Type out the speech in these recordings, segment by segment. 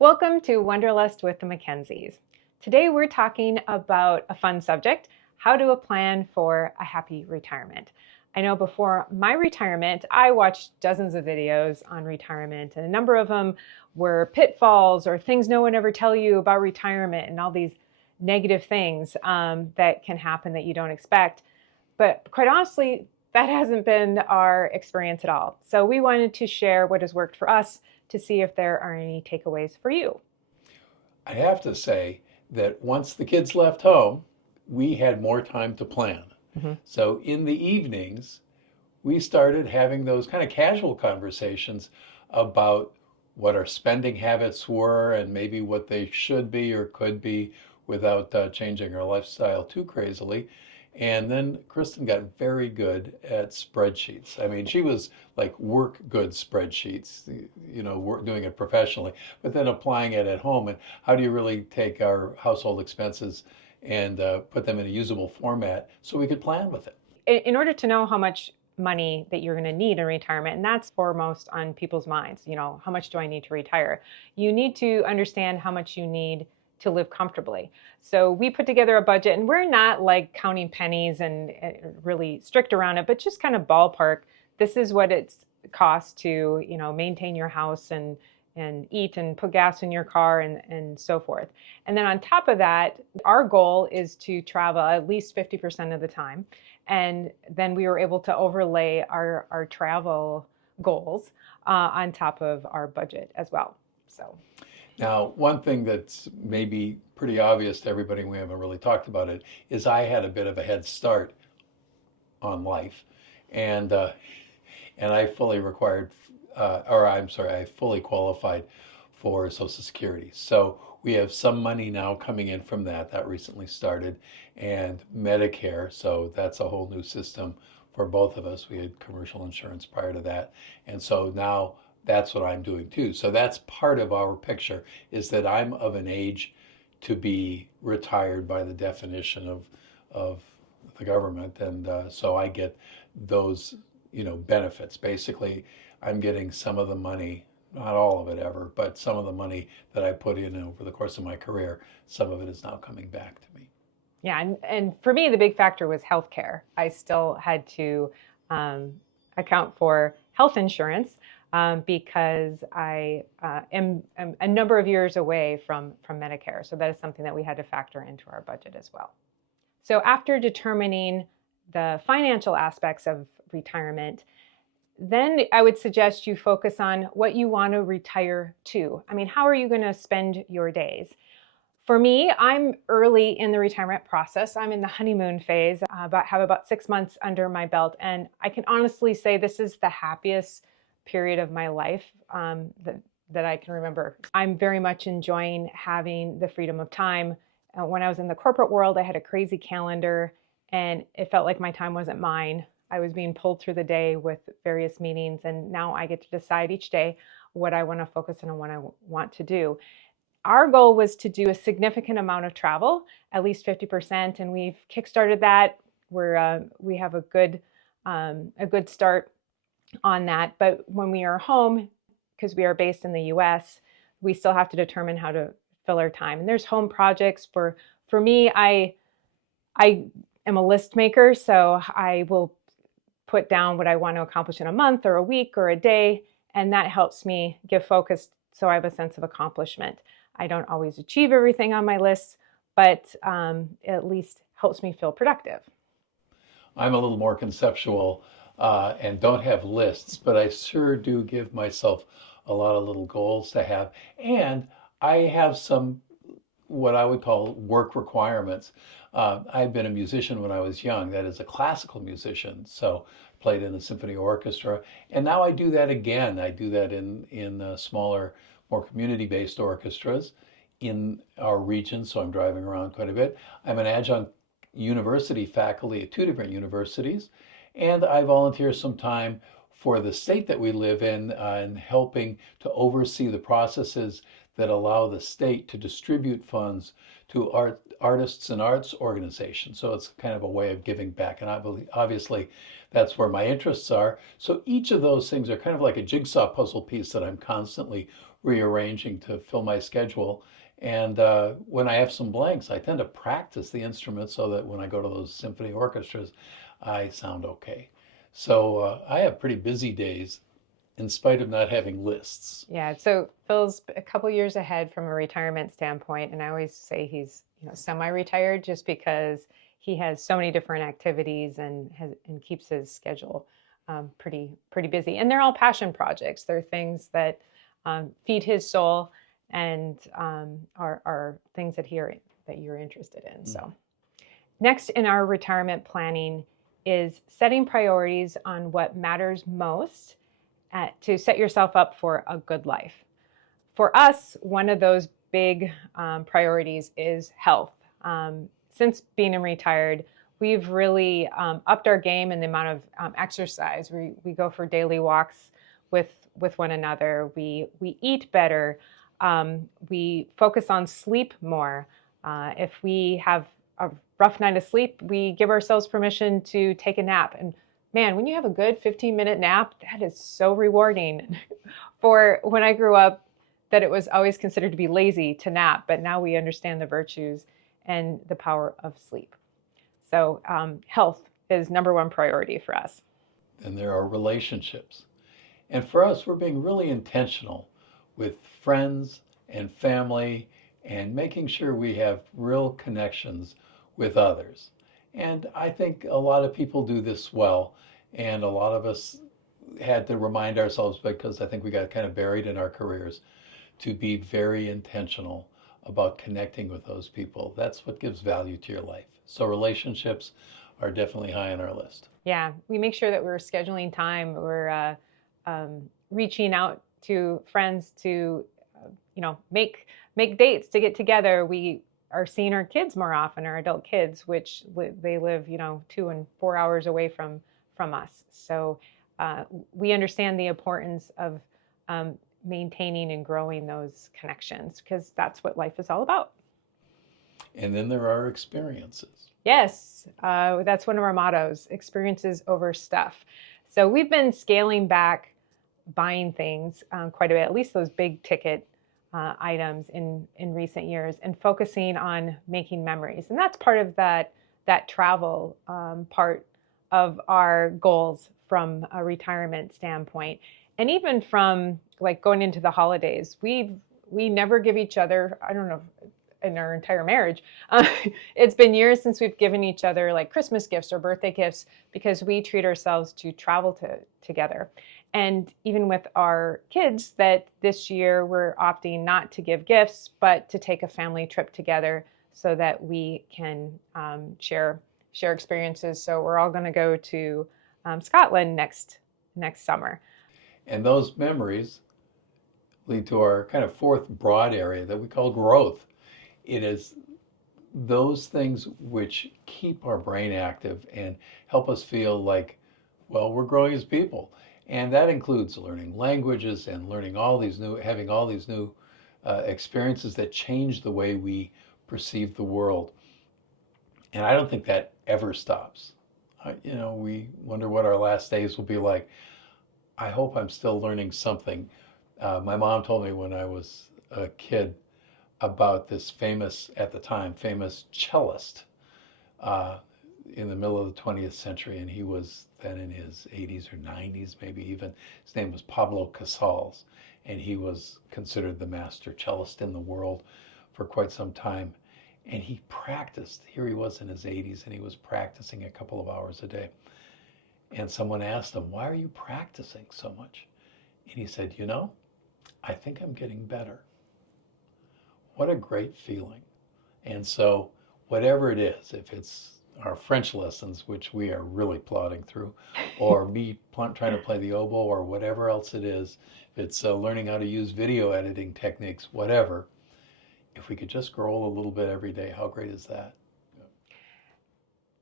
Welcome to Wanderlust with the Mackenzies. Today we're talking about a fun subject, how to plan for a happy retirement. I know before my retirement, I watched dozens of videos on retirement, and a number of them were pitfalls or things no one ever tell you about retirement and all these negative things that can happen that you don't expect. But quite honestly, that hasn't been our experience at all. So we wanted to share what has worked for us to see if there are any takeaways for you. I have to say that once the kids left home, we had more time to plan. Mm-hmm. So in the evenings, we started having those kind of casual conversations about what our spending habits were and maybe what they should be or could be without changing our lifestyle too crazily. And then Kristen got very good at spreadsheets. I mean, she was like work good spreadsheets, doing it professionally, but then applying it at home. And how do you really take our household expenses and put them in a usable format so we could plan with it? In order to know how much money that you're going to need in retirement, and that's foremost on people's minds, how much do I need to retire? You need to understand how much you need to live comfortably. So we put together a budget, and we're not like counting pennies and really strict around it, but just kind of ballpark. This is what it's costs to, maintain your house and eat and put gas in your car and so forth. And then on top of that, our goal is to travel at least 50% of the time. And then we were able to overlay our travel goals on top of our budget as well. So. Now, one thing that's maybe pretty obvious to everybody, we haven't really talked about it, is I had a bit of a head start on life, and I fully I fully qualified for Social Security. So we have some money now coming in from that. That recently started, and Medicare. So that's a whole new system for both of us. We had commercial insurance prior to that, and so now that's what I'm doing too. So that's part of our picture, is that I'm of an age to be retired by the definition of the government, and so I get those benefits. Basically, I'm getting some of the money, not all of it ever, but some of the money that I put in over the course of my career. Some of it is now coming back to me. Yeah, and for me, the big factor was healthcare. I still had to account for health insurance because I am a number of years away from Medicare. So that is something that we had to factor into our budget as well. So after determining the financial aspects of retirement, then I would suggest you focus on what you want to retire to. I mean, how are you going to spend your days? For me, I'm early in the retirement process. I'm in the honeymoon phase, have about 6 months under my belt. And I can honestly say this is the happiest period of my life that I can remember. I'm very much enjoying having the freedom of time. When I was in the corporate world, I had a crazy calendar, and it felt like my time wasn't mine. I was being pulled through the day with various meetings, and now I get to decide each day what I want to focus on and what I want to do. Our goal was to do a significant amount of travel, at least 50%, and we've kickstarted that. We have a good start on that. But when we are home, because we are based in the US, we still have to determine how to fill our time. And there's home projects. For me, I am a list maker, so I will put down what I want to accomplish in a month or a week or a day, and that helps me give focus so I have a sense of accomplishment. I don't always achieve everything on my list, but it at least helps me feel productive. I'm a little more conceptual and don't have lists, but I sure do give myself a lot of little goals to have. And I have some what I would call work requirements. I've been a musician when I was young, that is a classical musician. So played in the symphony orchestra. And now I do that again. I do that in smaller, more community-based orchestras in our region. So I'm driving around quite a bit. I'm an adjunct university faculty at 2 different universities. And I volunteer some time for the state that we live in and helping to oversee the processes that allow the state to distribute funds to artists and arts organizations. So it's kind of a way of giving back. And obviously, that's where my interests are. So each of those things are kind of like a jigsaw puzzle piece that I'm constantly rearranging to fill my schedule. And when I have some blanks, I tend to practice the instrument so that when I go to those symphony orchestras, I sound okay. So I have pretty busy days in spite of not having lists. Yeah, so Phil's a couple years ahead from a retirement standpoint, and I always say he's semi-retired just because he has so many different activities and keeps his schedule pretty busy. And they're all passion projects. They're things that feed his soul and are things that you're interested in. So next in our retirement planning is setting priorities on what matters most to set yourself up for a good life. For us, one of those big priorities is health. Since being retired, we've really upped our game in the amount of exercise. We go for daily walks with one another. We eat better. We focus on sleep more. If we have a rough night of sleep, we give ourselves permission to take a nap. And man, when you have a good 15-minute nap, that is so rewarding. For when I grew up, that it was always considered to be lazy to nap, but now we understand the virtues and the power of sleep. So health is number one priority for us. And there are relationships. And for us, we're being really intentional with friends and family and making sure we have real connections with others. And I think a lot of people do this well. And a lot of us had to remind ourselves, because I think we got kind of buried in our careers, to be very intentional about connecting with those people. That's what gives value to your life. So relationships are definitely high on our list. Yeah, we make sure that we're scheduling time. We're reaching out to friends to, make dates to get together. We are seeing our kids more often, our adult kids, which they live, 2 and 4 hours away from us. So we understand the importance of maintaining and growing those connections, because that's what life is all about. And then there are experiences. Yes, that's one of our mottos, experiences over stuff. So we've been scaling back buying things quite a bit, at least those big ticket items in recent years, and focusing on making memories. And that's part of that travel part of our goals from a retirement standpoint. And even from like going into the holidays, we never give each other, I don't know, in our entire marriage, it's been years since we've given each other like Christmas gifts or birthday gifts, because we treat ourselves to travel together. And even with our kids, that this year we're opting not to give gifts, but to take a family trip together so that we can share experiences. So we're all going to go to Scotland next summer. And those memories lead to our kind of fourth broad area that we call growth. It is those things which keep our brain active and help us feel like, well, we're growing as people. And that includes learning languages and having all these new experiences that change the way we perceive the world. And I don't think that ever stops. We wonder what our last days will be like. I hope I'm still learning something. My mom told me when I was a kid about this at the time, famous cellist in the middle of the 20th century. And he was then in his 80s or 90s, maybe even. His name was Pablo Casals. And he was considered the master cellist in the world for quite some time. And he practiced. Here he was in his 80s, and he was practicing a couple of hours a day. And someone asked him, "Why are you practicing so much?" And he said, "I think I'm getting better." What a great feeling. And so whatever it is, if it's our French lessons, which we are really plodding through, or me trying to play the oboe, or whatever else it is, if it's learning how to use video editing techniques, whatever, if we could just grow a little bit every day, how great is that?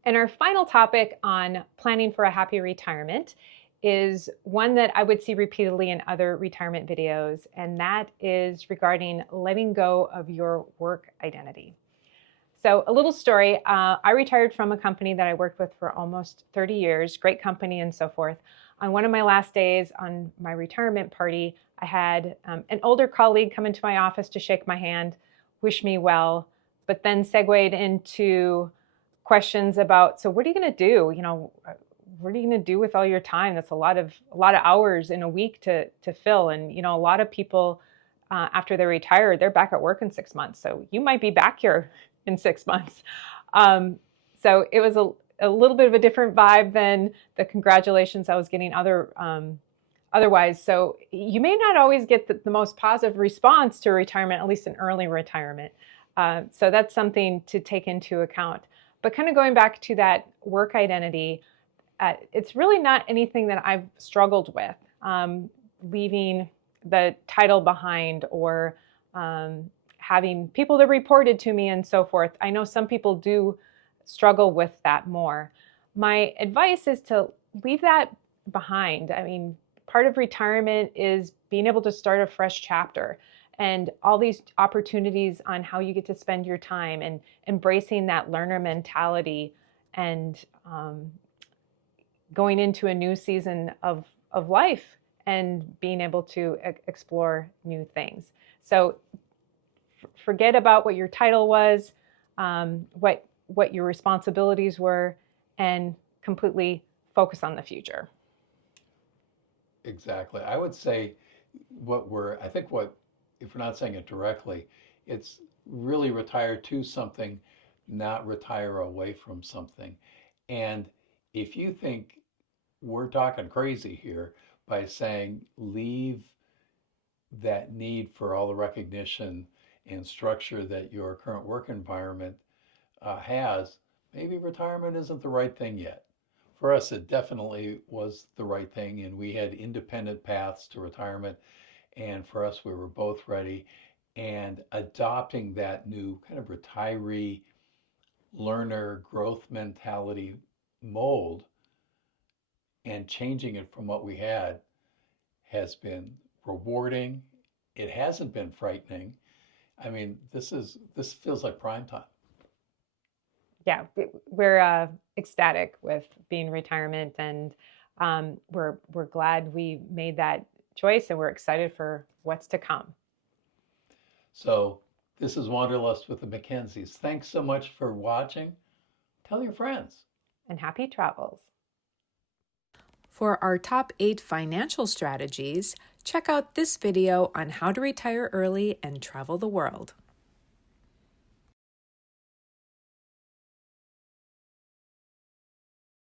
And our final topic on planning for a happy retirement is one that I would see repeatedly in other retirement videos, and that is regarding letting go of your work identity. So a little story, I retired from a company that I worked with for almost 30 years, great company and so forth. On one of my last days on my retirement party, I had an older colleague come into my office to shake my hand, wish me well, but then segued into questions about, so what are you going to do? What are you going to do with all your time? That's a lot of hours in a week to fill. And, a lot of people, after they're retired, they're back at work in 6 months. So you might be back here in 6 months. So it was a little bit of a different vibe than the congratulations I was getting otherwise. So you may not always get the most positive response to retirement, at least in early retirement. So that's something to take into account. But kind of going back to that work identity, it's really not anything that I've struggled with, leaving the title behind or having people that reported to me and so forth. I know some people do struggle with that more. My advice is to leave that behind. I mean, part of retirement is being able to start a fresh chapter and all these opportunities on how you get to spend your time and embracing that learner mentality and going into a new season of life and being able to explore new things. So forget about what your title was, what your responsibilities were, and completely focus on the future. Exactly. I would say if we're not saying it directly, it's really retire to something, not retire away from something. And if you think we're talking crazy here by saying leave that need for all the recognition and structure that your current work environment has, maybe retirement isn't the right thing yet. For us, it definitely was the right thing, and we had independent paths to retirement. And for us, we were both ready. And adopting that new kind of retiree learner growth mentality mold and changing it from what we had has been rewarding. It hasn't been frightening. I mean, this feels like prime time. Yeah, we're ecstatic with being retirement, and we're glad we made that choice, and we're excited for what's to come. So this is Wanderlust with the Mackenzies. Thanks so much for watching. Tell your friends. And happy travels. For our top 8 financial strategies, check out this video on how to retire early and travel the world.